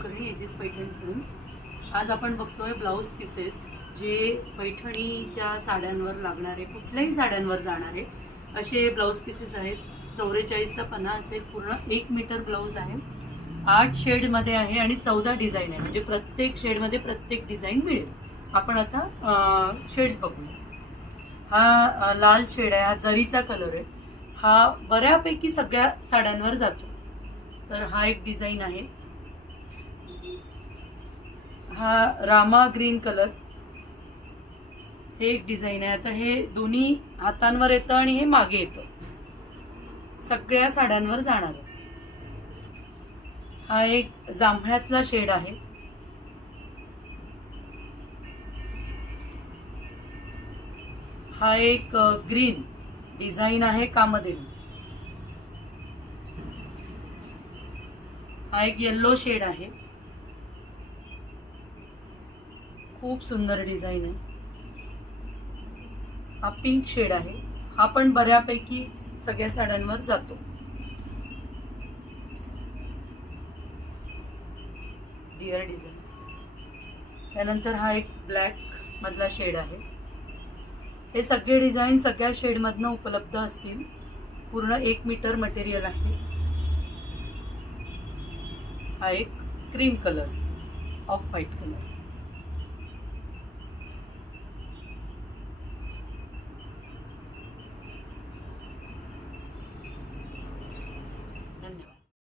Kulkarni edges पैठणकडून. आज आपण बघतोय ब्लाऊज पीसेस जे पैठणीच्या साड्यांवर लागणारे, कुठल्याही साड्यांवर जाणारे असे ब्लाऊज पीसेस आहेत. 44चा पन्ना असेल, पूर्ण 1 मीटर ब्लाऊज आहे, 8 शेडमध्ये आहे आणि 14 डिझाईन आहे. म्हणजे प्रत्येक शेडमध्ये प्रत्येक डिझाईन मिळेल. आपण आता शेड्स बघूया. हा लाल शेड आहे, हा जरीचा कलर आहे. हा बऱ्यापैकी सगळ्या साड्यांवर जातो. तर हा एक डिझाईन आहे. हा रामा ग्रीन कलर, हे एक डिझाईन आहे. आता हे दोन्ही हातांवर येतं आणि हे मागे येतं, सगळ्या साड्यांवर जाणार आहे. हा एक जांभळ्यातला शेड आहे. हा एक ग्रीन डिझाईन आहे कामदेवी. हा एक येल्लो शेड आहे, खूप सुंदर डिझाईन आहे. हा पिंक शेड आहे, हा पण बऱ्यापैकी सगळ्या साड्यांवर जातो. Dear design. त्यानंतर हा एक ब्लॅक मधला शेड आहे. हे सगळे डिझाईन सगळ्या शेडमधनं उपलब्ध असतील. पूर्ण 1 मीटर मटेरियल आहे. हा एक cream colour, off white colour.